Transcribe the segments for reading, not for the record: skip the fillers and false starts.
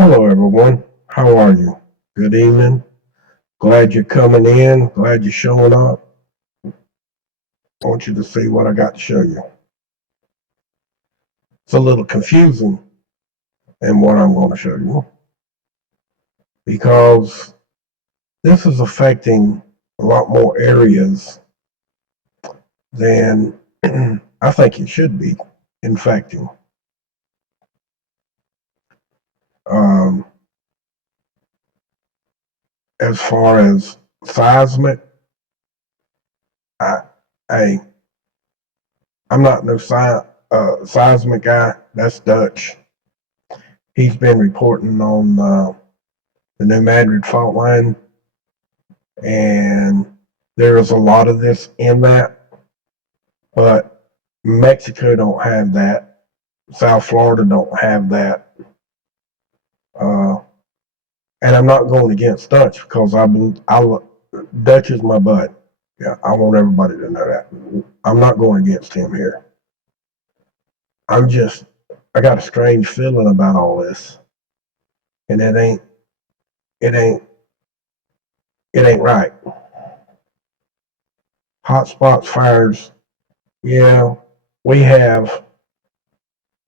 Hello, everyone. How are you? Good evening. Glad you're coming in. Glad you're showing up. I want you to see what I got to show you. It's a little confusing in what I'm going to show you because this is affecting a lot more areas than I think it should be infecting. Um, as far as seismic, I, I I'm not no seismic guy. That's Dutch. He's been reporting on the new Madrid fault line, and there is a lot of this in that, but Mexico don't have that. South Florida don't have that. Uh, and I'm not going against Dutch because Dutch is my bud. Yeah, I want everybody to know that. I'm not going against him here. I got a strange feeling about all this, and it ain't, it ain't right. Hotspots, fires, yeah, we have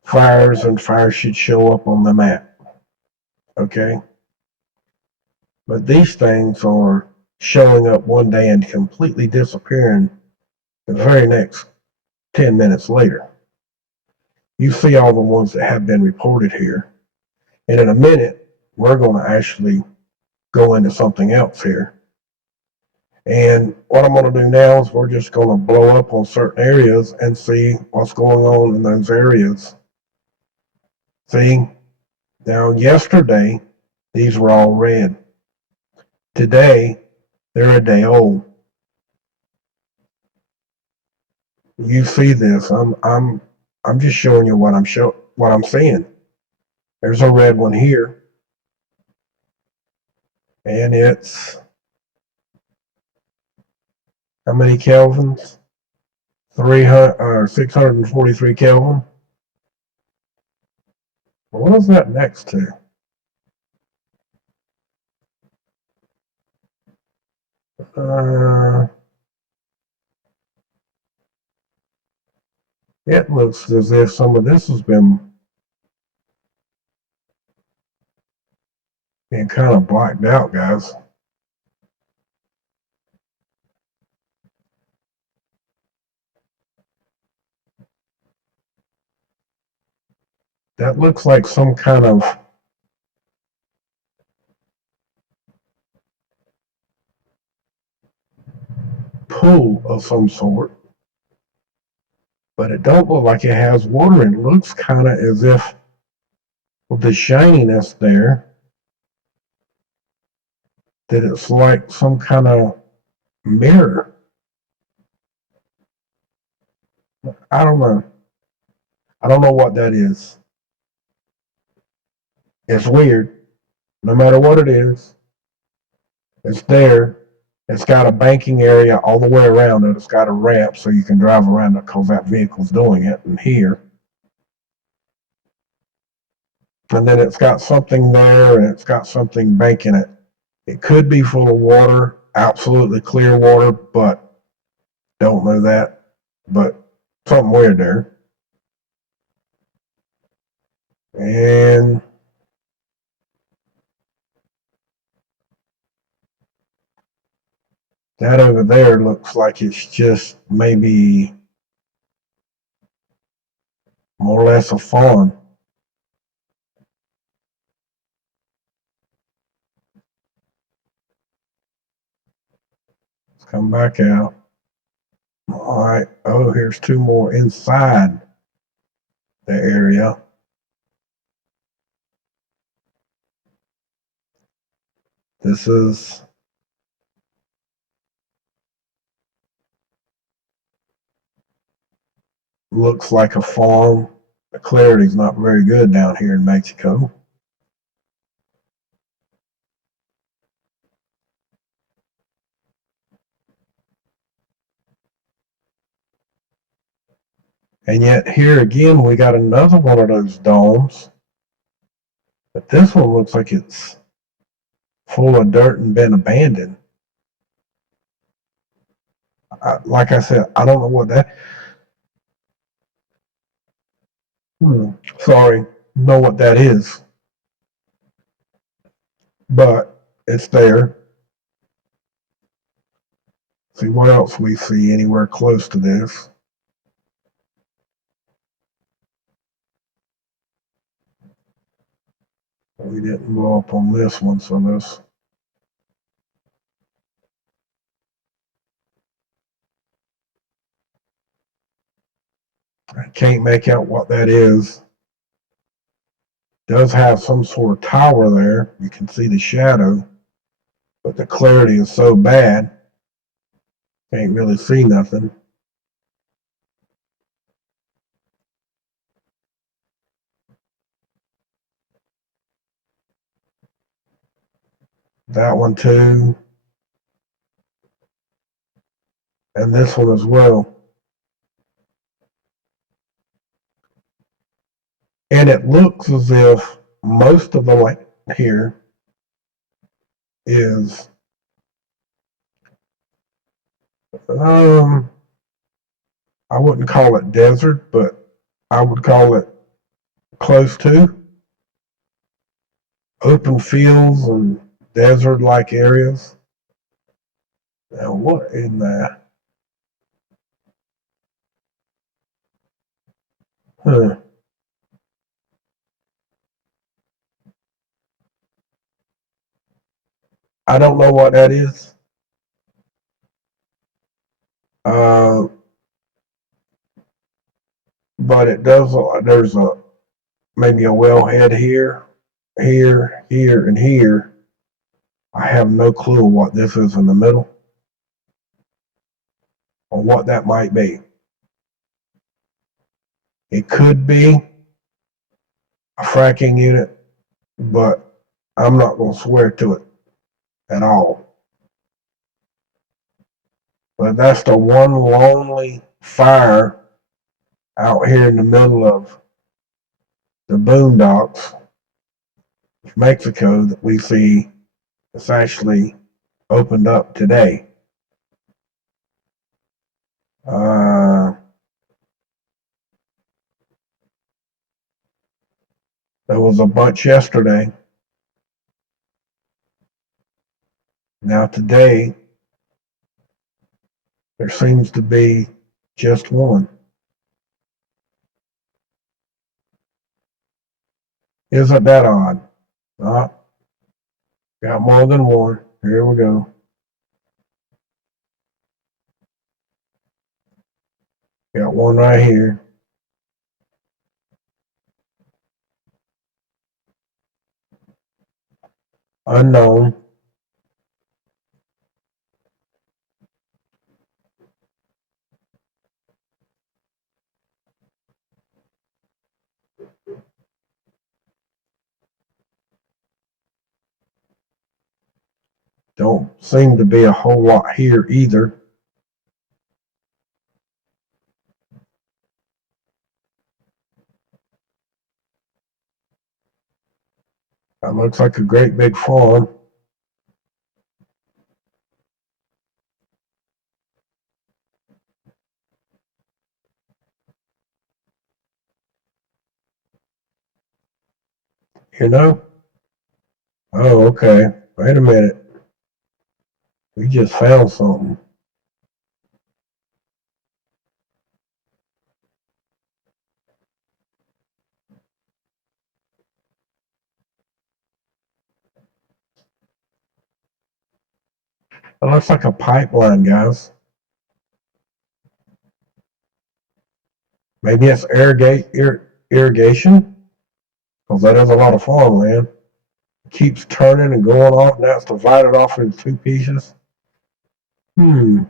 fires, and fires should show up on the map. Okay? But these things are showing up one day and completely disappearing the very next 10 minutes later. You see all the ones that have been reported here. And in a minute, we're going to actually go into something else here. And what I'm going to do now is we're just going to blow up on certain areas and see what's going on in those areas. See, now yesterday, these were all red. Today, they're a day old. You see this? I'm just showing you what I'm seeing. There's a red one here, and it's how many kelvins? 300 or 643 Kelvin. What is that next to? It looks as if some of this has been kind of blacked out, guys. That looks like some kind of pool of some sort, but it don't look like it has water. It looks kind of as if with the shininess there, that it's like some kind of mirror. I don't know. I don't know what that is. It's weird. No matter what it is, it's there. It's got a banking area all the way around it. It's got a ramp so you can drive around it because that vehicle's doing it. And here, and then it's got something there, and it's got something banking it. It could be full of water, absolutely clear water, but don't know that. But something weird there. And that over there looks like it's just maybe more or less a fawn. Let's come back out. All right. Oh, here's two more inside the area. This is looks like a farm. The clarity's not very good down here in Mexico. And yet here again, we got another one of those domes. But this one looks like it's full of dirt and been abandoned. Like I said, I don't know what that. Sorry, know what that is, but it's there. See what else we see anywhere close to this. We didn't blow up on this one, so this. I can't make out what that is. Does have some sort of tower there. You can see the shadow, but the clarity is so bad, can't really see nothing. That one too, and this one as well. And it looks as if most of the light here is I wouldn't call it desert, but I would call it close to open fields and desert like areas. Now what in the huh. I don't know what that is. Uh, but it does there's a maybe a wellhead here, here, and here. I have no clue what this is in the middle or what that might be. It could be a fracking unit, but I'm not going to swear to it at all. But that's the one lonely fire out here in the middle of the boondocks of Mexico that we see it's actually opened up today. Uh, there was a bunch yesterday. Now today, there seems to be just one. Isn't that odd? Got more than one. Here we go. Got one right here. Unknown. Don't seem to be a whole lot here either. That looks like a great big farm. You know? Oh, okay. Wait a minute. We just found something. It looks like a pipeline, guys. Maybe it's irrigation, because that is a lot of farmland. It keeps turning and going off. Now it's divided off into two pieces. Hmm.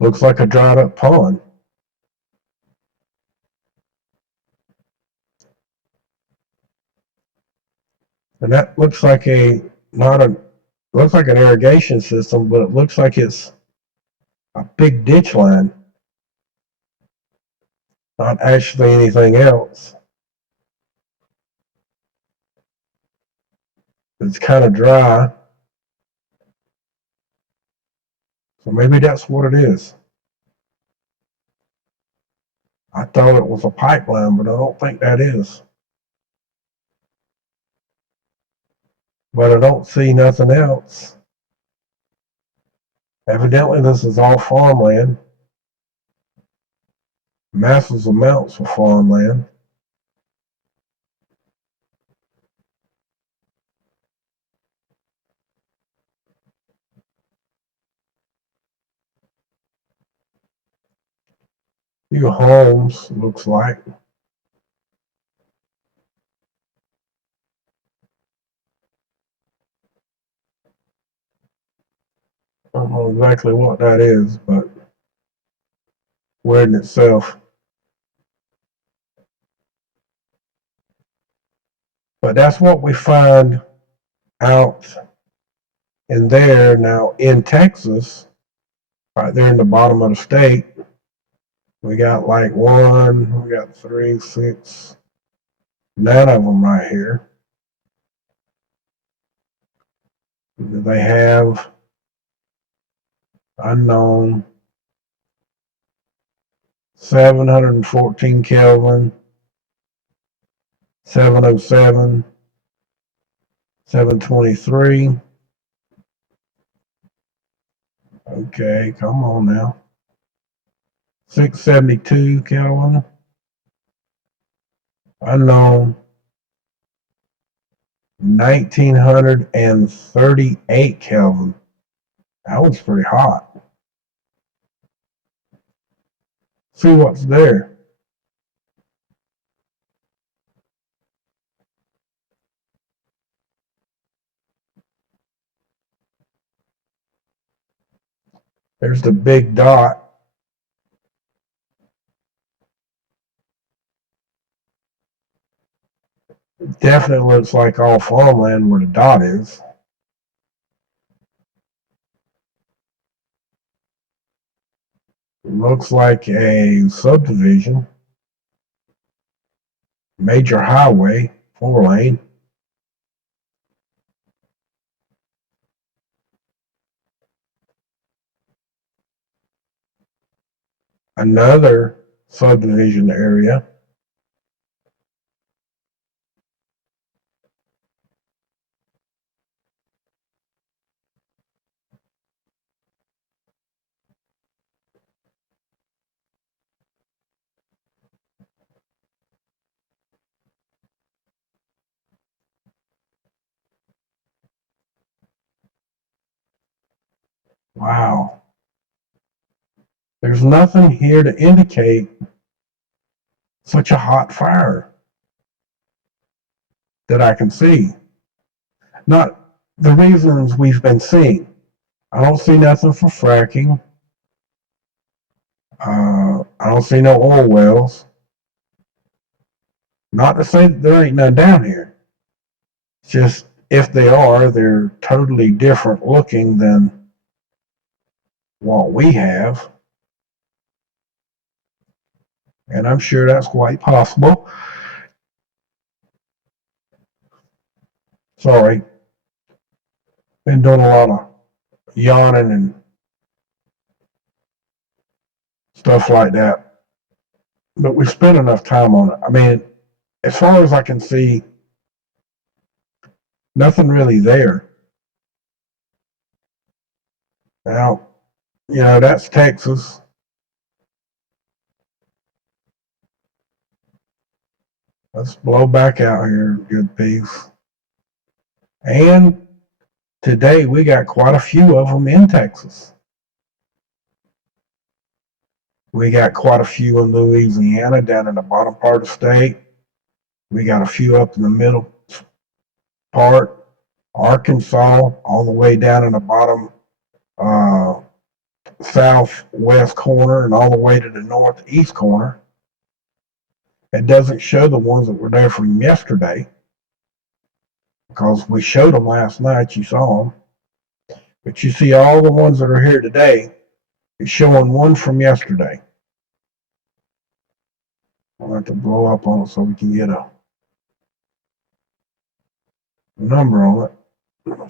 Looks like a dried up pond. And that looks like looks like an irrigation system, but it looks like it's a big ditch line. Not actually anything else. It's kind of dry. So maybe that's what it is. I thought it was a pipeline, but I don't think that is. But I don't see nothing else. Evidently, this is all farmland. Massive amounts of farmland. Few homes, looks like. I don't know exactly what that is, but weird in itself. But that's what we find out in there. Now in Texas, right there in the bottom of the state, we got like we got 3, 6, 9 of them right here. They have unknown 714 Kelvin, 707, 723. Okay, come on now. 672 Kelvin. Unknown 1938 Kelvin. That was pretty hot. See what's there. There's the big dot. It definitely looks like all farmland where the dot is. It looks like a subdivision. Major highway, 4-lane. Another subdivision area. Wow. There's nothing here to indicate such a hot fire that I can see. Not the reasons we've been seeing. I don't see nothing for fracking. I don't see no oil wells. Not to say that there ain't none down here. It's just if they are, they're totally different looking than what we have. And I'm sure that's quite possible. Sorry. Been doing a lot of yawning and stuff like that. But we spent enough time on it. I mean, as far as I can see, nothing really there. Now, that's Texas. Let's blow back out here, good piece. And today we got quite a few of them in Texas. We got quite a few in Louisiana, down in the bottom part of the state. We got a few up in the middle part, Arkansas, all the way down in the bottom southwest corner and all the way to the northeast corner. It doesn't show the ones that were there from yesterday because we showed them last night. You saw them. But you see all the ones that are here today. It's showing one from yesterday. I'll have to blow up on it so we can get a number on it.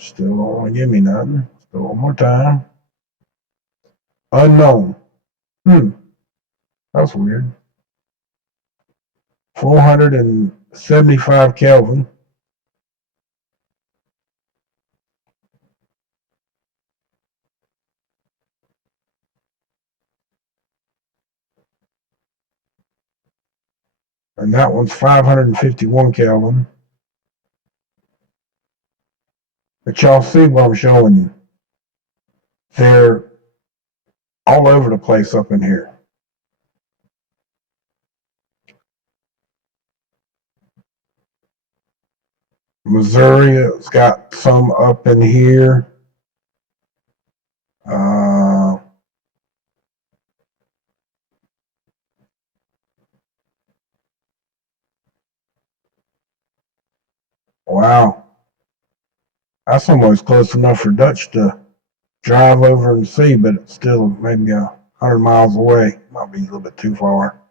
Still don't want to give me nothing. Still one more time. Unknown. That's weird. 475 Kelvin. And that one's 551 Kelvin. But y'all see what I'm showing you. They're all over the place up in here. Missouri has got some up in here. Wow. That's almost close enough for Dutch to drive over and see, but it's still maybe 100 miles away. Might be a little bit too far.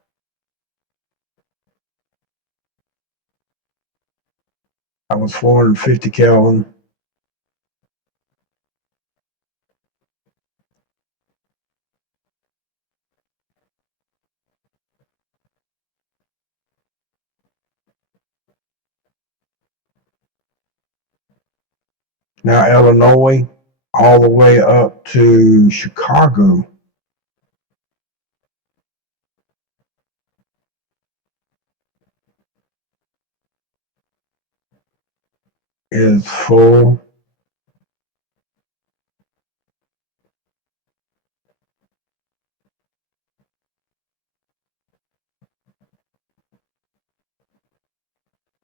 That was 450 Kelvin. Now Illinois, all the way up to Chicago. Is full.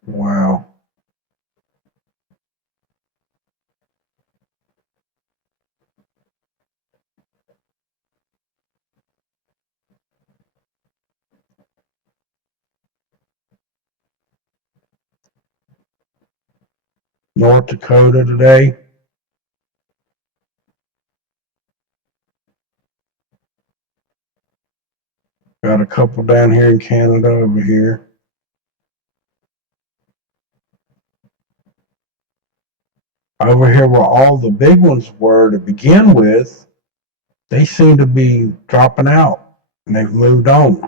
Wow. North Dakota today. Got a couple down here in Canada over here. Over here where all the big ones were to begin with, they seem to be dropping out and they've moved on.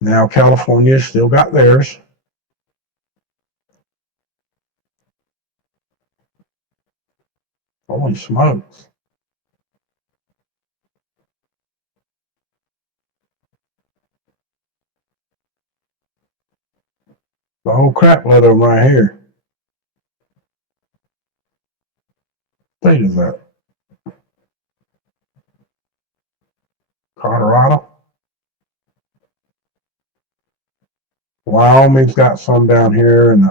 Now California's still got theirs. Holy smokes. The whole crap load of them right here. What state is that? Colorado? Wyoming's got some down here and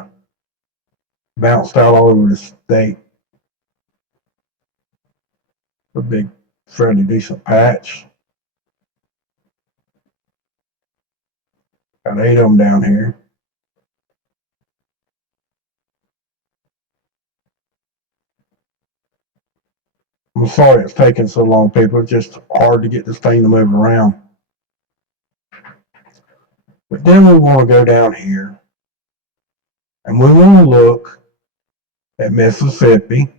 bounced out all over the state. A big, fairly decent patch. Got 8 of them down here. I'm sorry it's taking so long, people. It's just hard to get this thing to move around. But then we want to go down here and we want to look at Mississippi,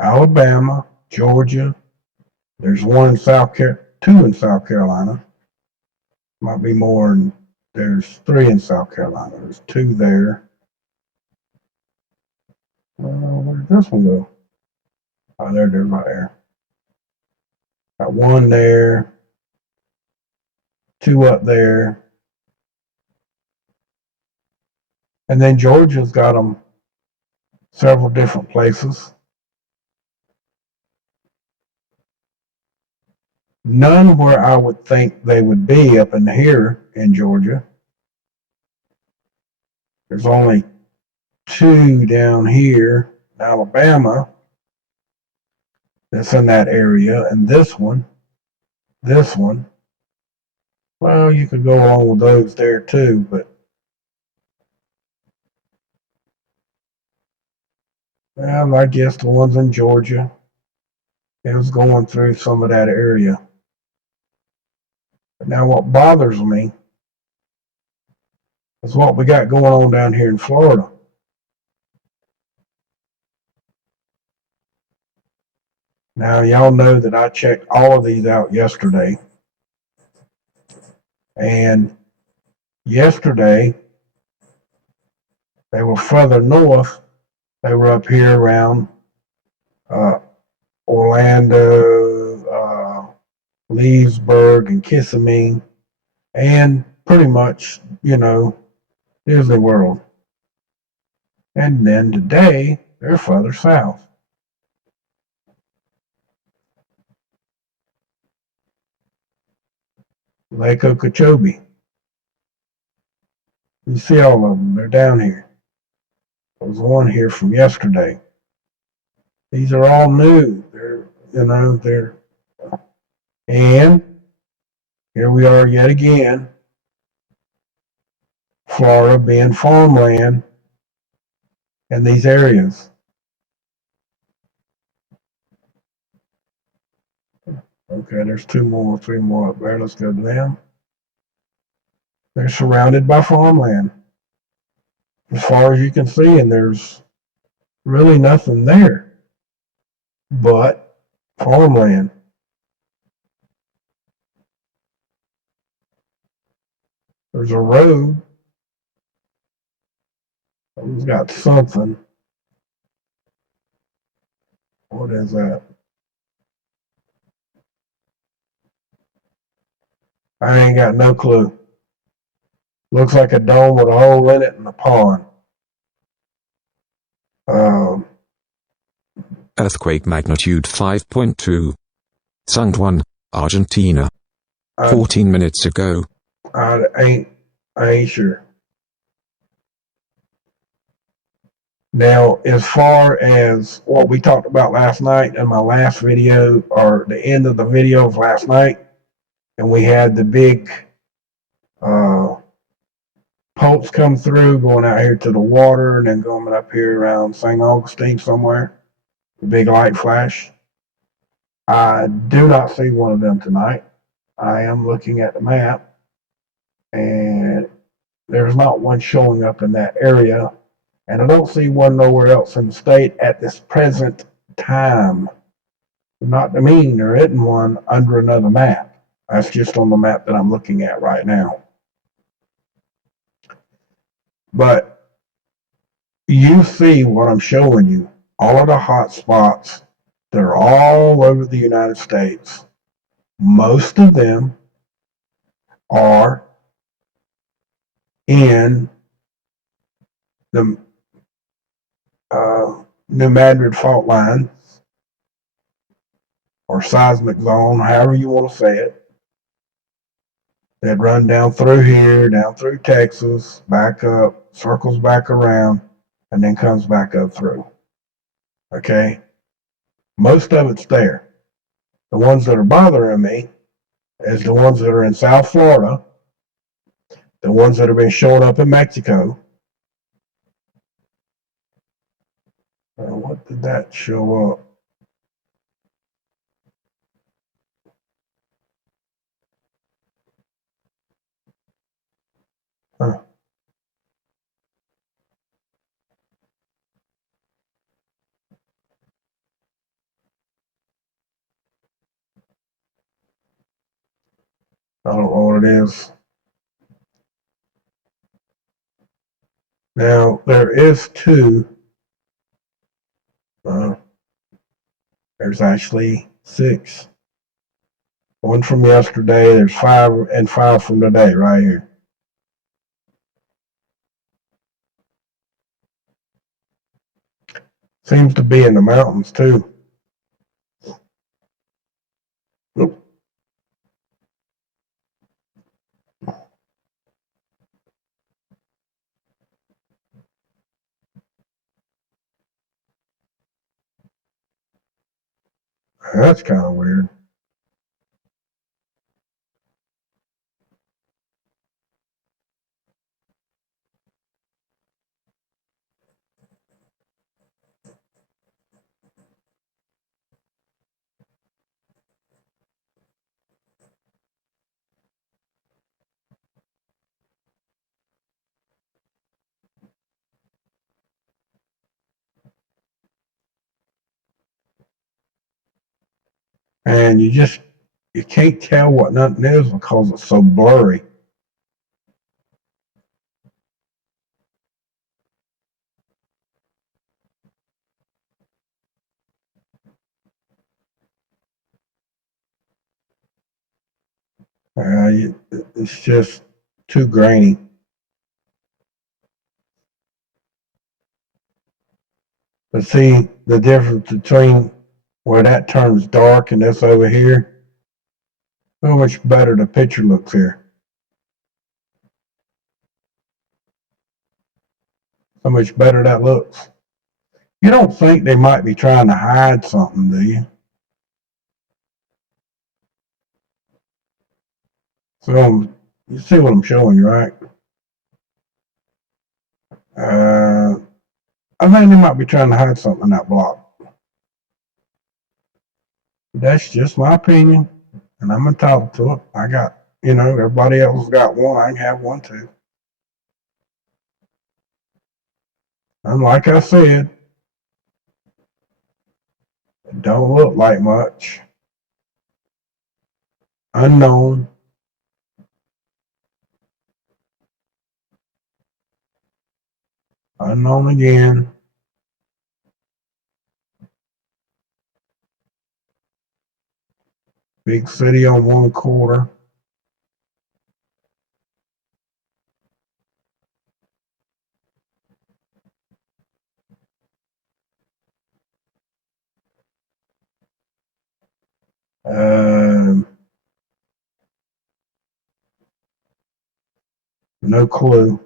Alabama, Georgia. There's one in two in South Carolina. Might be more, and there's 3 in South Carolina. There's 2 there. Where did this one go? Oh, there's right there. Got 1 there, 2 up there. And then Georgia's got them several different places. None where I would think they would be up in here in Georgia. There's only 2 down here in Alabama. that's in that area, and this one, well, you could go along with those there too, but well, I guess the ones in Georgia, it was going through some of that area. But now what bothers me is what we got going on down here in Florida. Now, y'all know that I checked all of these out yesterday. And yesterday, they were further north. They were up here around Orlando, Leesburg, and Kissimmee, and pretty much, Disney World. And then today, they're further south. Lake Okeechobee. You see all of them. They're down here. There was one here from yesterday. These are all new. And here we are yet again. Florida being farmland in these areas. Okay, there's 2 more, 3 more up there. Let's go to them. They're surrounded by farmland as far as you can see, and there's really nothing there but farmland. There's a road. It's got something. What is that? I ain't got no clue. Looks like a dome with a hole in it and a pond. Earthquake magnitude 5.2. San Juan, Argentina. 14 minutes ago. I ain't sure. Now, as far as what we talked about last night in my last video, or the end of the video of last night, and we had the big pulse come through going out here to the water and then going up here around St. Augustine somewhere, the big light flash. I do not see one of them tonight. I am looking at the map, and there's not one showing up in that area, and I don't see one nowhere else in the state at this present time. Not to mean there isn't one under another map. That's just on the map that I'm looking at right now. But you see what I'm showing you. All of the hot spots, they're all over the United States. Most of them are in the New Madrid fault line, or seismic zone, however you want to say it, that run down through here, down through Texas, back up, circles back around, and then comes back up through. Okay? Most of it's there. The ones that are bothering me is the ones that are in South Florida, the ones that have been showing up in Mexico. What did that show up? Huh. I don't know what it is. Now, there is 2. There's actually 6. One from yesterday, there's 5, and 5 from today, right here. Seems to be in the mountains, too. Oop. That's kind of weird. And you can't tell what nothing is because it's so blurry. It's just too grainy. But see the difference between where that turns dark and this over here? How much better the picture looks here. How much better that looks. You don't think they might be trying to hide something, do you? So you see what I'm showing you, right? I think they might be trying to hide something in that block. That's just my opinion, and I'm entitled to it. I got, everybody else got one. I can have one too. And like I said, it don't look like much. Unknown. Unknown again. Big city on one quarter. No clue.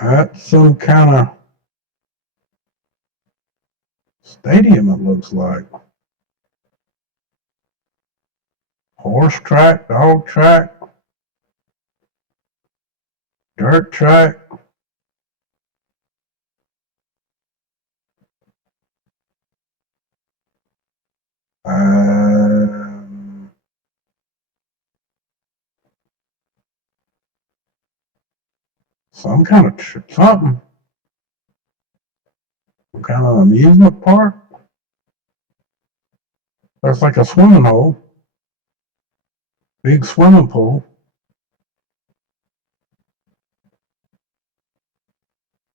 That's some kind of stadium, it looks like. Horse track, dog track, dirt track. Some kind of something. Some kind of amusement park. Looks like a swimming hole. Big swimming pool.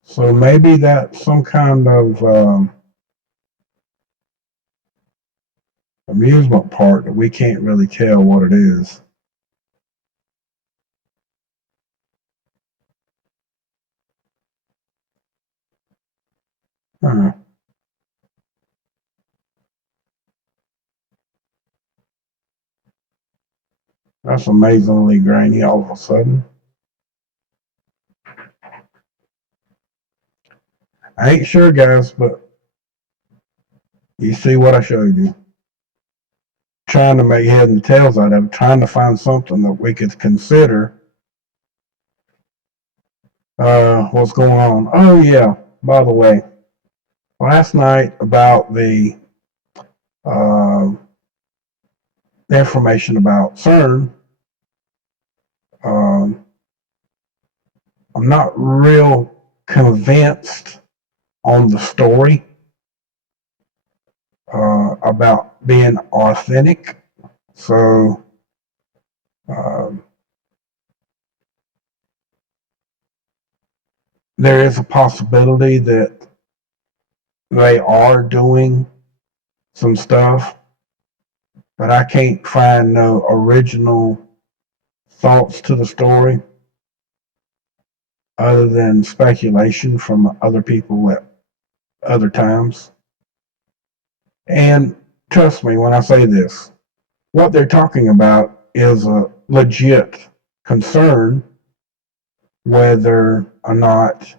So maybe that's some kind of amusement park that we can't really tell what it is. Huh. That's amazingly grainy all of a sudden. I ain't sure, guys, but you see what I showed you. Trying to make head and tails out of it, trying to find something that we could consider what's going on. Oh, yeah, by the way, last night about the information about CERN, I'm not real convinced on the story about being authentic. So there is a possibility that they are doing some stuff, but I can't find no original thoughts to the story other than speculation from other people at other times. And trust me when I say this, what they're talking about is a legit concern, whether or not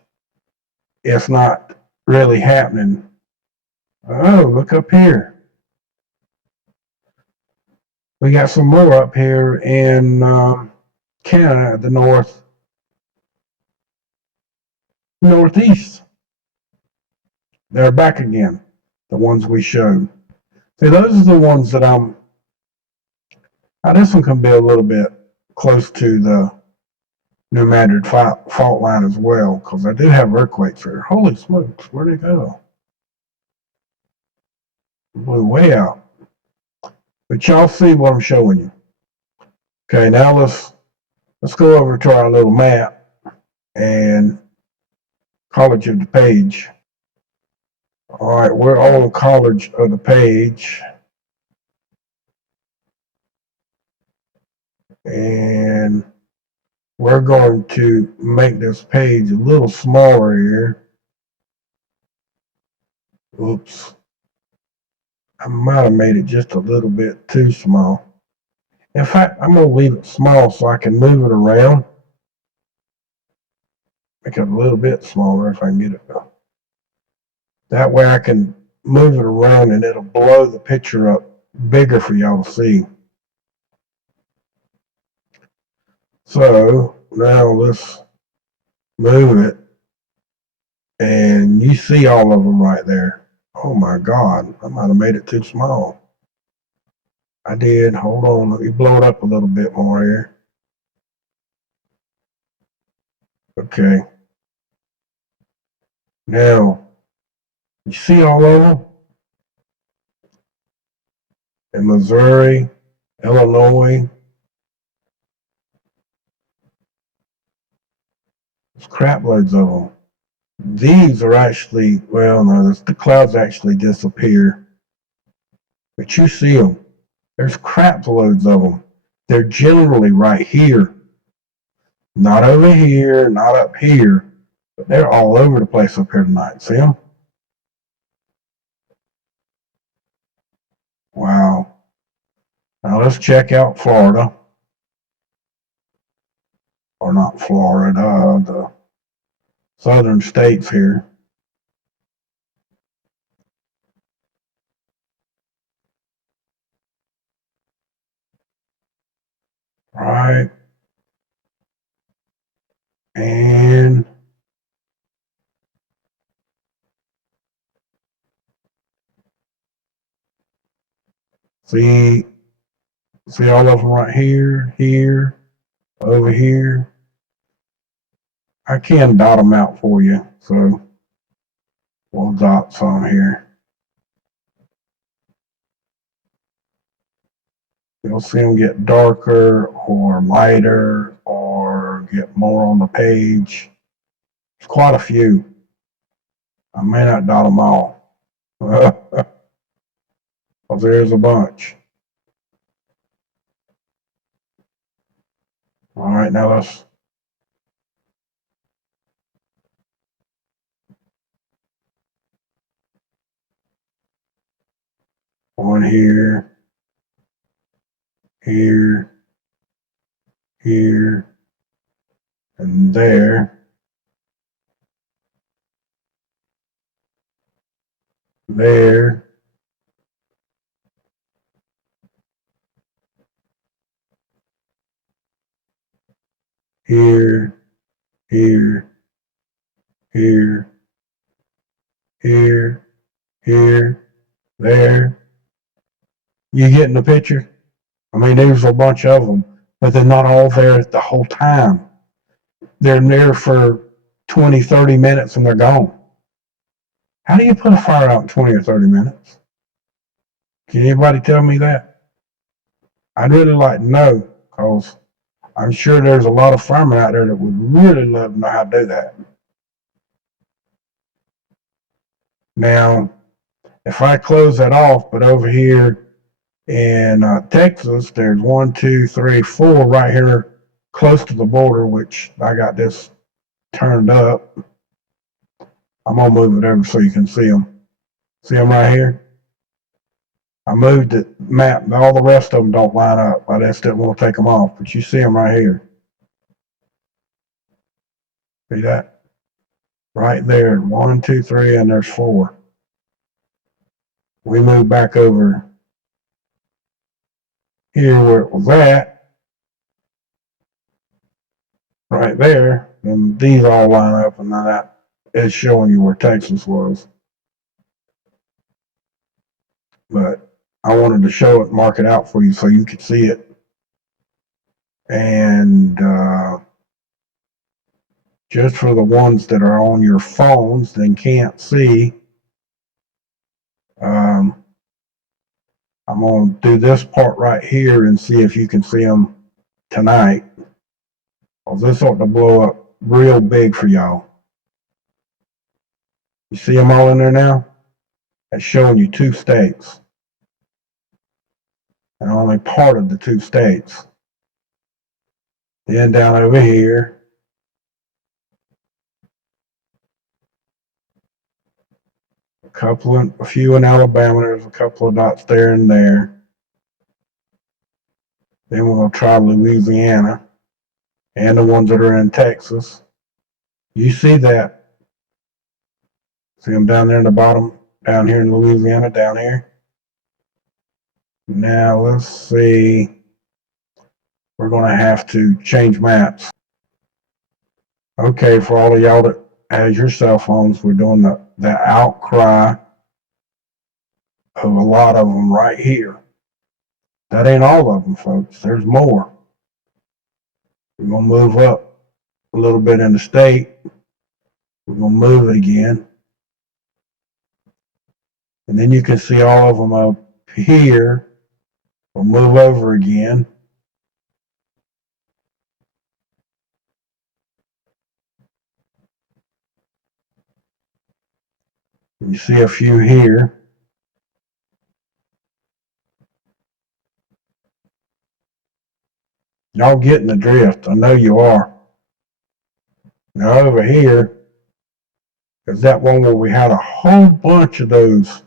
it's not really happening. Oh, look up here. We got some more up here in Canada, the northeast. They're back again, the ones we showed. See, those are the ones that this one can be a little bit close to the New Madrid fault line as well, because I do have earthquakes here. Holy smokes, where'd it go? It blew way out. But y'all see what I'm showing you. Okay, now let's go over to our little map and college of the page. All right, we're on the college of the page. And we're going to make this page a little smaller here. Oops. I might have made it just a little bit too small. In fact, I'm going to leave it small so I can move it around. Make it a little bit smaller if I can get it done. That way I can move it around and it'll blow the picture up bigger for y'all to see. So now let's move it. And you see all of them right there. Oh my God, I might have made it too small. I did. Hold on, let me blow it up a little bit more here. Okay. Now, you see all of them? In Missouri, Illinois. There's crap loads of them. These are actually, well, no, the clouds actually disappear. But you see them. There's crap loads of them. They're generally right here. Not over here, not up here. But they're all over the place up here tonight. See them? Wow. Now let's check out Florida. Or not Florida, the southern states here. Right. And see all of them right here, here, over here. I can dot them out for you, so we'll dot some here. You'll see them get darker or lighter or get more on the page. There's quite a few. I may not dot them all. Because there's a bunch. All right, now let's one here, here, here, and there. There. Here, here, here, here, here, there. You getting the picture? I mean, there's a bunch of them, but they're not all there the whole time. They're there for 20, 30 minutes and they're gone. How do you put a fire out in 20 or 30 minutes? Can anybody tell me that? I'd really like to know, because I'm sure there's a lot of firemen out there that would really love to know how to do that. Now, if I close that off, but over here in Texas, there's 1, 2, 3, 4 right here close to the border, which I got this turned up. I'm going to move it over so you can see them. See them right here? I moved the map, and all the rest of them don't line up. I just didn't want to take them off, but you see them right here. See that? Right there, 1, 2, 3, and there's 4. We move back over here where it was at, right there, and these all line up, and then that is showing you where Texas was. But I wanted to show it, mark it out for you so you could see it. And just for the ones that are on your phones and can't see, I'm going to do this part right here and see if you can see them tonight. Well, this ought to blow up real big for y'all. You see them all in there now? It's showing you 2 states. And only part of the 2 states. Then down over here, a few in Alabama. There's a couple of dots there and there. Then we're going to try Louisiana and the ones that are in Texas. You see that? See them down there in the bottom, down here in Louisiana, down here. Now let's see. We're going to have to change maps. Okay, for all of y'all that has your cell phones, we're doing the outcry of a lot of them right here. That ain't all of them, folks. There's more. We're going to move up a little bit in the state. We're going to move it again. And then you can see all of them up here. We'll move over again. You see a few here. Y'all getting the drift. I know you are. Now over here, is that one where we had a whole bunch of those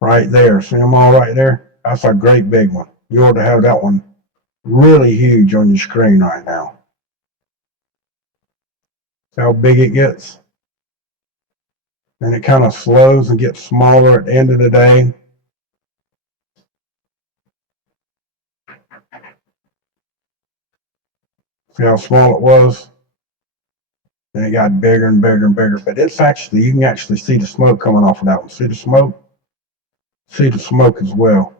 right there. See them all right there? That's a great big one. You ought to have that one really huge on your screen right now. See how big it gets? And it kind of slows and gets smaller at the end of the day. See how small it was? Then it got bigger and bigger and bigger. But it's actually, you can actually see the smoke coming off of that one. See the smoke? See the smoke as well.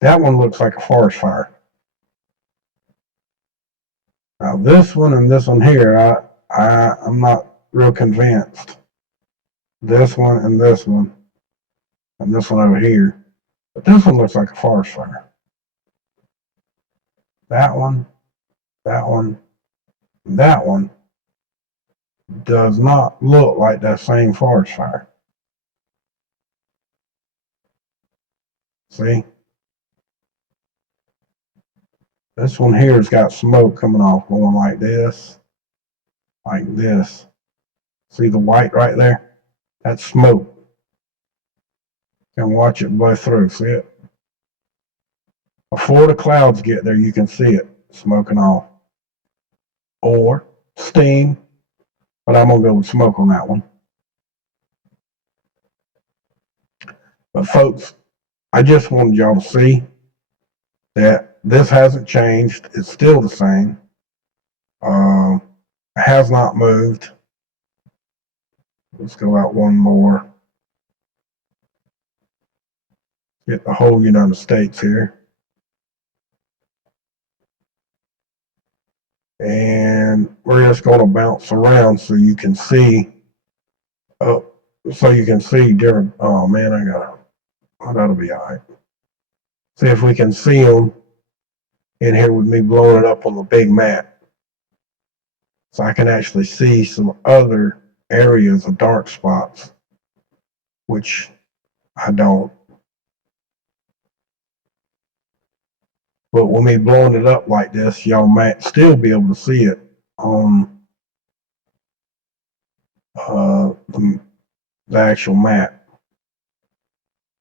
That one looks like a forest fire. Now this one and this one here, I'm not real convinced. This one and this one over here. But this one looks like a forest fire. That one, that one, that one does not look like that same forest fire. See? This one here has got smoke coming off, going like this. Like this. See the white right there? That's smoke. And watch it blow through. See it? Before the clouds get there, you can see it smoking off. Or steam. But I'm going to go with smoke on that one. But folks, I just wanted y'all to see that this hasn't changed. It's still the same. It has not moved. Let's go out one more. Get the whole United States here. And we're just going to bounce around so you can see. So you can see different. Oh man, that'll be all right. See if we can see them in here with me blowing it up on the big map. So I can actually see some other areas of dark spots, which I don't. But with me blowing it up like this, y'all might still be able to see it on the actual map.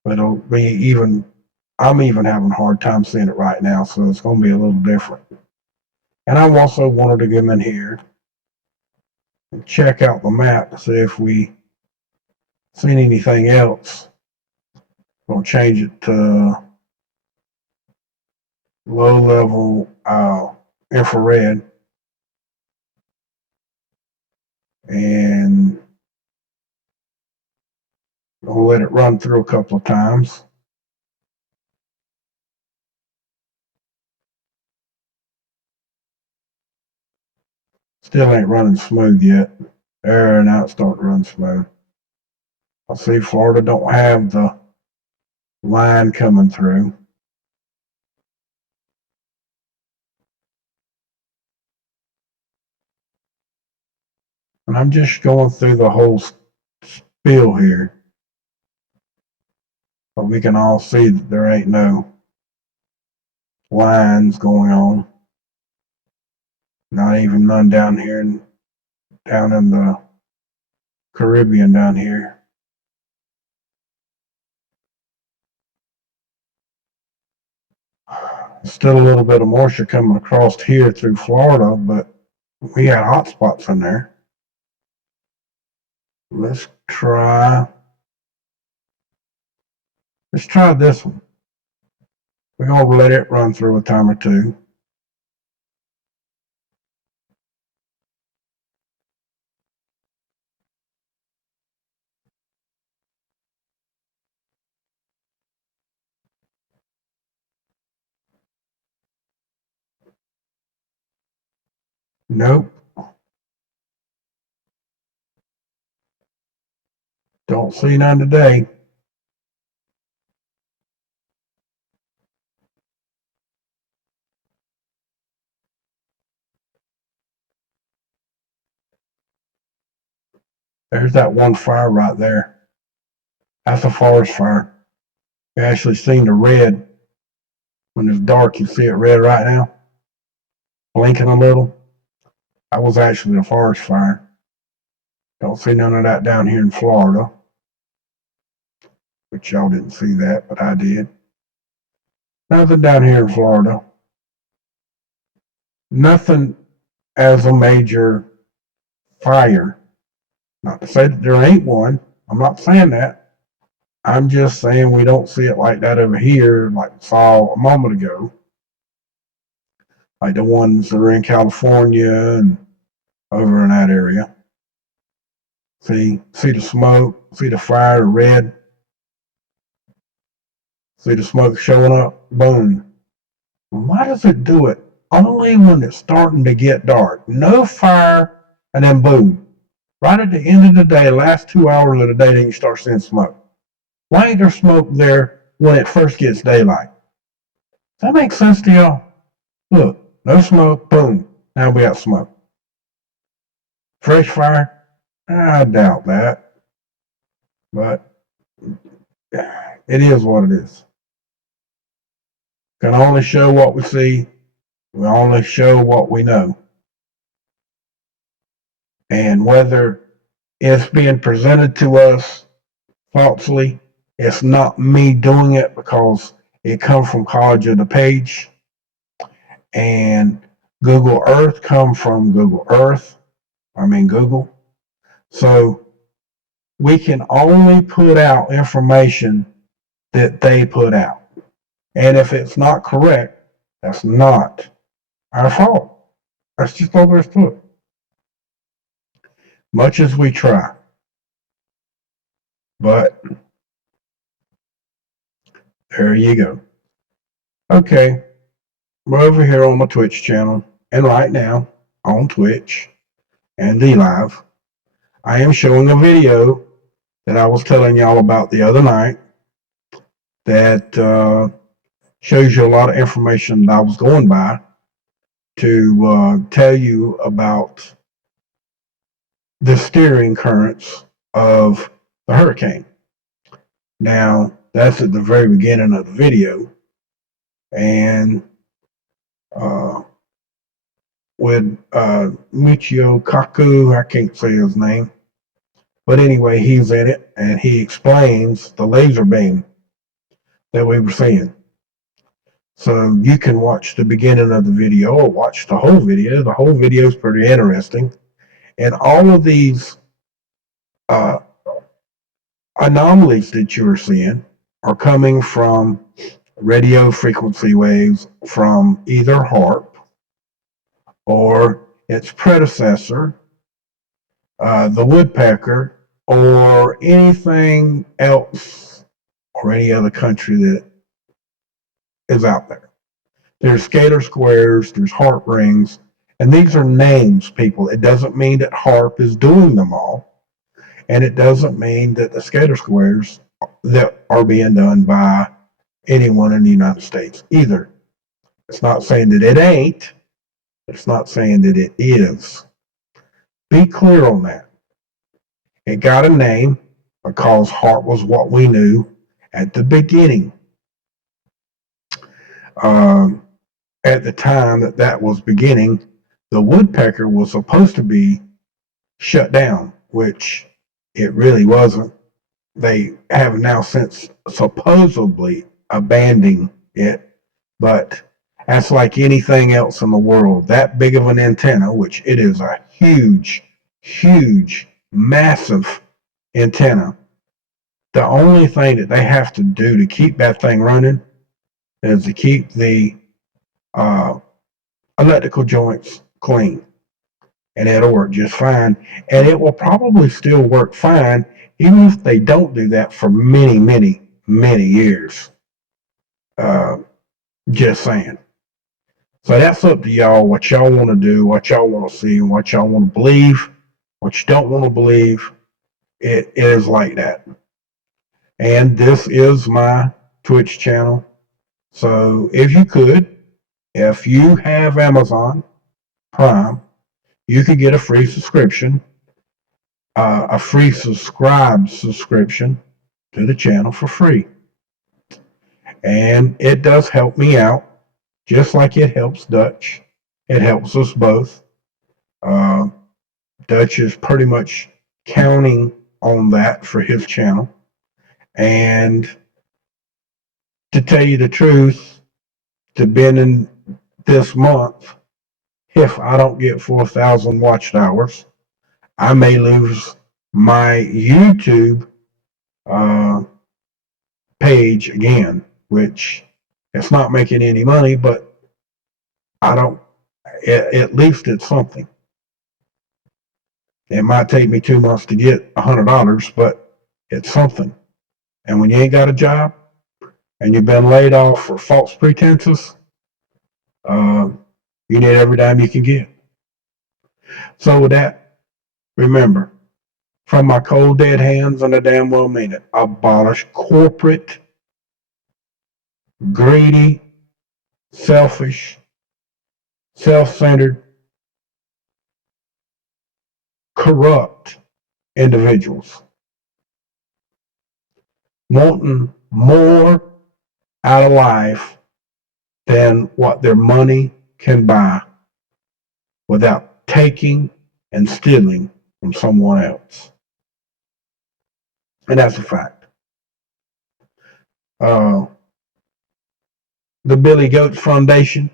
It'll be even, I'm even having a hard time seeing it right now, so it's going to be a little different. And I also wanted to come in here and check out the map to see if we seen anything else. I'm going to change it to low level infrared, and I'll let it run through a couple of times. Still ain't running smooth yet. There, now it's starting to run smooth. I see Florida don't have the line coming through. And I'm just going through the whole spiel here. But we can all see that there ain't no lines going on. Not even none down here, down in the Caribbean down here. Still a little bit of moisture coming across here through Florida, but we got hot spots in there. Let's try this one. We're going to let it run through a time or two. Nope. Don't see none today. There's that one fire right there. That's a forest fire. You actually seen the red. When it's dark, you see it red right now, blinking a little. That was actually a forest fire. Don't see none of that down here in Florida, which y'all didn't see that, but I did. Nothing down here in Florida. Nothing as a major fire. Not to say that there ain't one. I'm not saying that. I'm just saying we don't see it like that over here, like we saw a moment ago. Like the ones that are in California and over in that area. See the smoke, see the fire red. See the smoke showing up, boom. Why does it do it only when it's starting to get dark? No fire, and then boom. Right at the end of the day, last 2 hours of the day, then you start seeing smoke. Why ain't there smoke there when it first gets daylight? Does that make sense to y'all? Look, no smoke, boom. Now we got smoke. Fresh fire? I doubt that. But it is what it is. Can only show what we see. We only show what we know. And whether it's being presented to us falsely, it's not me doing it because it comes from College of the Page. And Google Earth come from Google. So we can only put out information that they put out. And if it's not correct, that's not our fault. That's just all there's to it. Much as we try. But there you go. Okay. We're over here on my Twitch channel. And right now, on Twitch and the live, I am showing a video that I was telling y'all about the other night that shows you a lot of information that I was going by to tell you about the steering currents of the hurricane. Now, that's at the very beginning of the video. And with Michio Kaku, I can't say his name. But anyway, he's in it, and he explains the laser beam that we were seeing. So you can watch the beginning of the video or watch the whole video. The whole video is pretty interesting. And all of these uh, anomalies that you're seeing are coming from radio frequency waves from either HARP or its predecessor, the woodpecker, or anything else or any other country that is out there. There's scalar squares, there's HARP rings, and these are names, people. It doesn't mean that HARP is doing them all, and it doesn't mean that the scalar squares that are being done by anyone in the United States either. It's not saying that it ain't. It's not saying that it is. Be clear on that. It got a name because HARP was what we knew at the beginning. At the time that was beginning, the woodpecker was supposed to be shut down, which it really wasn't. They have now since supposedly abandoned it, but that's like anything else in the world. That big of an antenna, which it is a huge, huge, massive antenna. The only thing that they have to do to keep that thing running is to keep the electrical joints clean, and it'll work just fine. And it will probably still work fine even if they don't do that for many, many, many years. Just saying. So that's up to y'all, what y'all want to do, what y'all want to see, and what y'all want to believe. What you don't want to believe, it is like that. And this is my Twitch channel. So if you have Amazon Prime, you could get a free subscription, a free subscribe subscription to the channel for free. And it does help me out, just like it helps Dutch. It helps us both. Dutch is pretty much counting on that for his channel. And to tell you the truth, to been in this month, if I don't get 4,000 watched hours, I may lose my YouTube page again, which it's not making any money, but at least it's something. It might take me 2 months to get $100, but it's something. And when you ain't got a job and you've been laid off for false pretenses, you need every dime you can get. So with that, remember, from my cold dead hands, and I damn well mean it, abolish corporate, greedy, selfish, self-centered, corrupt individuals wanting more out of life than what their money can buy without taking and stealing from someone else. And that's a fact. The Billy Goats Foundation,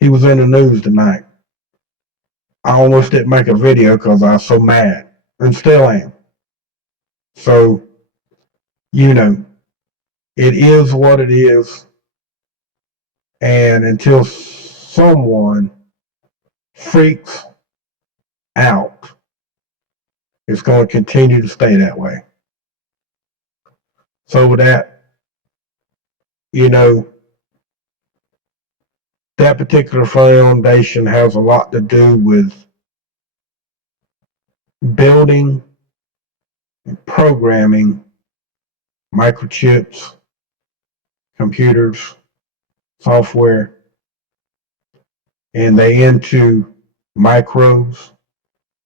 he was in the news tonight. I almost didn't make a video because I was so mad, and still am. So, it is what it is. And until someone freaks out, it's going to continue to stay that way. So with that, that particular foundation has a lot to do with building and programming microchips, computers, software, and they into micros,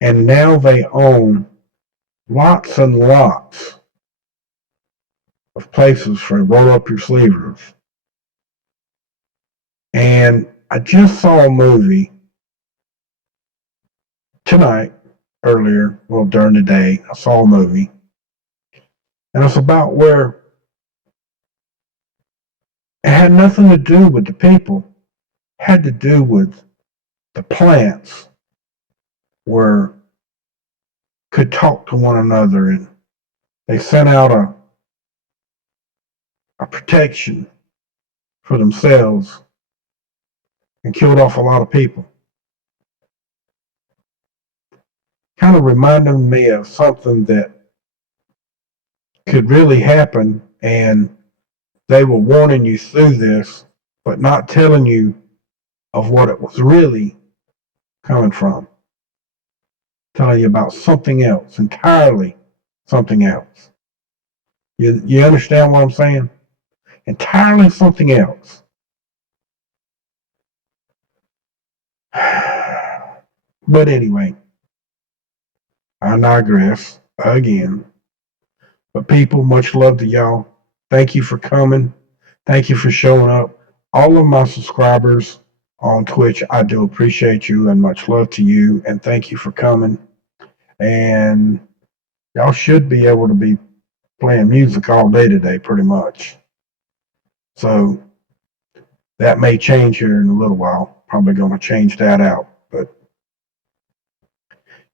and now they own lots and lots of places for roll up your sleeves. And I just saw a movie tonight, earlier, well, during the day, I saw a movie, and it's about where It had nothing to do with the people. It had to do with the plants could talk to one another, and they sent out a protection for themselves and killed off a lot of people. Kind of reminded me of something that could really happen, and they were warning you through this, but not telling you of what it was really coming from. Telling you about something else, entirely something else. You understand what I'm saying? Entirely something else. But anyway, I digress again. But people, much love to y'all. Thank you for coming. Thank you for showing up. All of my subscribers on Twitch, I do appreciate you and much love to you. And thank you for coming. And y'all should be able to be playing music all day today, pretty much. So that may change here in a little while. Probably going to change that out. But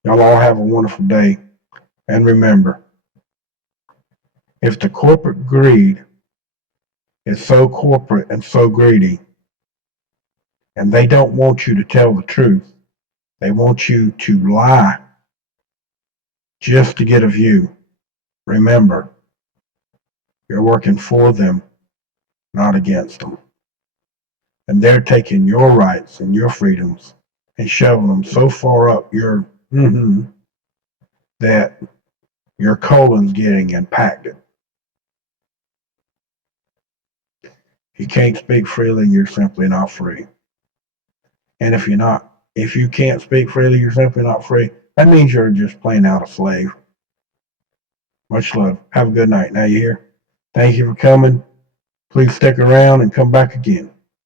y'all all have a wonderful day. And remember, if the corporate greed is so corporate and so greedy, and they don't want you to tell the truth, they want you to lie just to get a view. Remember, you're working for them, not against them. And they're taking your rights and your freedoms and shoving them so far up your that your colon's getting impacted. If you can't speak freely, you're simply not free. And if you can't speak freely, you're simply not free. That means you're just plain out a slave. Much love. Have a good night. Now you hear? Thank you for coming. Please stick around and come back again.